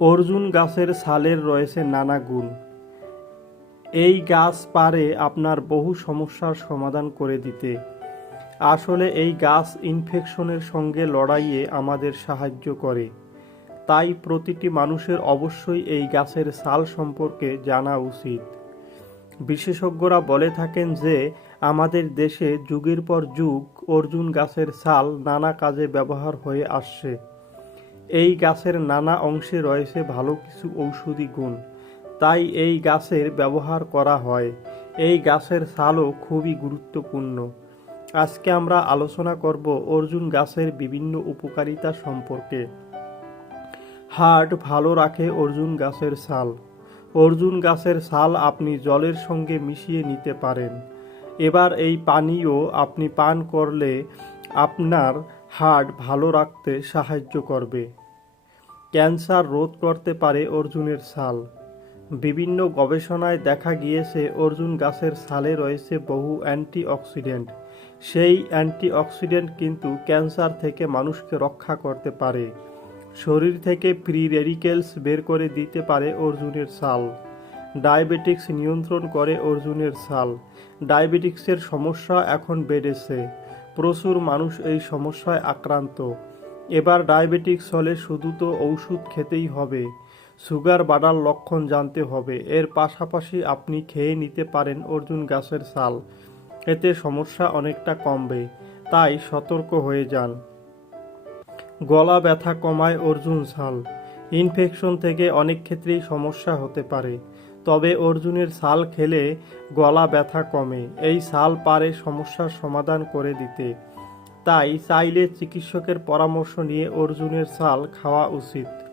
অর্জুন গাছের ছালের রয়েছে নানা গুণ। এই গাছ পারে আপনার বহু সমস্যার সমাধান করে দিতে। আসলে এই গাছ ইনফেকশনের সঙ্গে লড়াইয়ে আমাদের সাহায্য করে। তাই প্রতিটি মানুষের অবশ্যই এই গাছের ছাল সম্পর্কে জানা উচিত। বিশেষজ্ঞরা বলে থাকেন যে, আমাদের দেশে যুগের পর যুগ অর্জুন গাছের ছাল নানা কাজে ব্যবহার হয়ে আসছে। এই গাছের নানা অংশে রয়েছে ভালো কিছু ঔষধি গুণ। তাই এই গাছের ব্যবহার করা হয়। এই গাছের ছালও খুবই গুরুত্বপূর্ণ। আজকে আমরা আলোচনা করব অর্জুন গাছের বিভিন্ন উপকারিতা সম্পর্কে। হার্ট ভালো রাখে অর্জুন গাছের ছাল। অর্জুন গাছের ছাল আপনি জলের সঙ্গে মিশিয়ে নিতে পারেন। এবার এই পানীয় আপনি পান করলে আপনার হার্ট ভালো রাখতে সাহায্য করবে। ক্যান্সার রোধ করতে পারে অর্জুনের ছাল বিভিন্ন গবেষণায় দেখা গিয়েছে, অর্জুন গাছের ছালে রয়েছে বহু অ্যান্টিঅক্সিডেন্ট। সেই অ্যান্টিঅক্সিডেন্ট কিন্তু ক্যান্সার থেকে মানুষকে রক্ষা করতে পারে। শরীর থেকে ফ্রি রেডিকেলস বের করে দিতে পারে অর্জুনের ছাল ডায়াবেটিক্স নিয়ন্ত্রণ করে অর্জুনের ছাল ডায়াবেটিক্সের সমস্যা এখন বেড়েছে। প্রচুর মানুষ এই সমস্যায় আক্রান্ত। এবার ডায়াবেটিক্স হলে শুধু তো ওষুধ খেতেই হবে, সুগার বাড়ার লক্ষণ জানতে হবে। এর পাশাপাশি আপনি খেয়ে নিতে পারেন অর্জুন গাছের ছাল এতে সমস্যা অনেকটা কমবে, তাই সতর্ক হয়ে যান। গলা ব্যথা কমায় অর্জুন ছাল ইনফেকশন থেকে অনেক ক্ষেত্রেই সমস্যা হতে পারে। তবে অর্জুনের ছাল খেলে গলা ব্যথা কমে। এই ছাল পারে সমস্যার সমাধান করে দিতে। তাই চাইলে চিকিৎসকের পরামর্শ নিয়ে অর্জুনের ছাল খাওয়া উচিত।